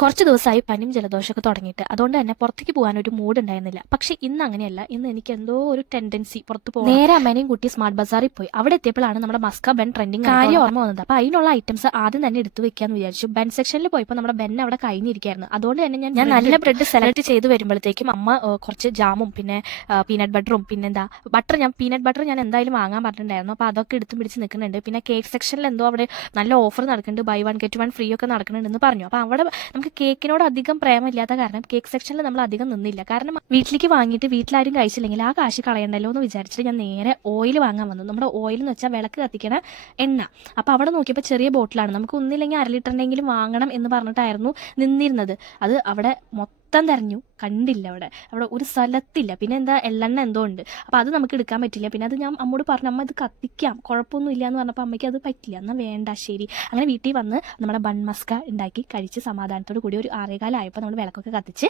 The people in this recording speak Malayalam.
കുറച്ച് ദിവസമായി പനിയും ജലദോഷമൊക്കെ തുടങ്ങിയിട്ട് അതുകൊണ്ട് തന്നെ പുറത്തേക്ക് പോകാനൊരു മൂഡ് ഉണ്ടായിരുന്നില്ല. പക്ഷെ ഇന്ന് അങ്ങനെയല്ല. ഇന്ന് എനിക്ക് എന്തോ ഒരു ടെൻഡൻസി പുറത്ത് പോകാൻ. നേരെ അമ്മേനെയും കുട്ടി സ്മാർട്ട് ബസാറിൽ പോയി. അവിടെ എത്തിയപ്പോഴാണ് നമ്മുടെ മസ്ക ബെൻ ട്രെൻഡിങ് കാര്യം ഓർമ്മ വന്നത്. അപ്പോൾ അതിനുള്ള ഐറ്റംസ് ആദ്യം തന്നെ എടുത്തു വെക്കാന്ന് വിചാരിച്ചു. ബെൻ സെക്ഷനിൽ പോയപ്പോൾ നമ്മുടെ ബെൻ അവിടെ കഴിഞ്ഞിരിക്കുകയായിരുന്നു. അതുകൊണ്ട് തന്നെ ഞാൻ നല്ല ബ്രെഡ് സെലക്ട് ചെയ്ത് വരുമ്പോഴത്തേക്കും അമ്മ കുറച്ച് ജാമും പിന്നെ പീനട്ട് ബട്ടറും പിന്നെന്താ പീനട്ട് ബട്ടർ ഞാൻ എന്തായാലും വാങ്ങാൻ പറഞ്ഞിട്ടുണ്ടായിരുന്നു. അപ്പോൾ അതൊക്കെ എടുത്തും പിടിച്ച് നിൽക്കുന്നുണ്ട്. പിന്നെ കേക്ക് സെക്ഷനിൽ എന്തോ അവിടെ നല്ല ഓഫർ നടക്കുന്നുണ്ട്, ബൈ 1 get 1 ഫ്രീ ഒക്കെ നടക്കുന്നുണ്ടെന്ന് പറഞ്ഞു. അപ്പോൾ അവിടെ നമുക്ക് കേക്കിനോട് അധികം പ്രേമമില്ലാത്ത കാരണം കേക്ക് സെക്ഷനിൽ നമ്മൾ അധികം നിന്നില്ല. കാരണം വീട്ടിലേക്ക് വാങ്ങിയിട്ട് വീട്ടിലാരും കഴിച്ചില്ലെങ്കിൽ ആ കാശ് കളയണ്ടല്ലോ എന്ന് വിചാരിച്ചിട്ട് ഞാൻ നേരെ ഓയിൽ വാങ്ങാൻ വന്നു. നമ്മുടെ ഓയിൽ എന്ന് വെച്ചാൽ വിളക്ക് കത്തിക്കണ എണ്ണ. അപ്പോൾ അവിടെ നോക്കിയപ്പോൾ ചെറിയ ബോട്ടിലാണ്. നമുക്ക് ഒന്നില്ലെങ്കിൽ 1 ലിറ്ററിനെങ്കിലും വാങ്ങണം എന്ന് പറഞ്ഞിട്ടായിരുന്നു നിന്നിരുന്നത്. അത് അവിടെ മൊത്തം തെരഞ്ഞു, കണ്ടില്ല. അവിടെ ഒരു സ്ഥലത്തില്ല. പിന്നെ എന്താ എള്ളെണ്ണ എന്തോ ഉണ്ട്. അപ്പോൾ അത് നമുക്ക് എടുക്കാൻ പറ്റില്ല. പിന്നെ അത് ഞാൻ അമ്മോട് പറഞ്ഞു, അമ്മ ഇത് കത്തിക്കാം, കുഴപ്പമൊന്നും ഇല്ല എന്ന് പറഞ്ഞപ്പോൾ അമ്മയ്ക്ക് അത് പറ്റില്ല. എന്നാൽ വേണ്ട, ശരി. അങ്ങനെ വീട്ടിൽ വന്ന് നമ്മുടെ ബൺ മസ്ക ഉണ്ടാക്കി കഴിച്ച് സമാധാനത്തോടു കൂടി ഒരു 6:15 ആയപ്പോൾ നമ്മൾ വിളക്കൊക്കെ കത്തിച്ച്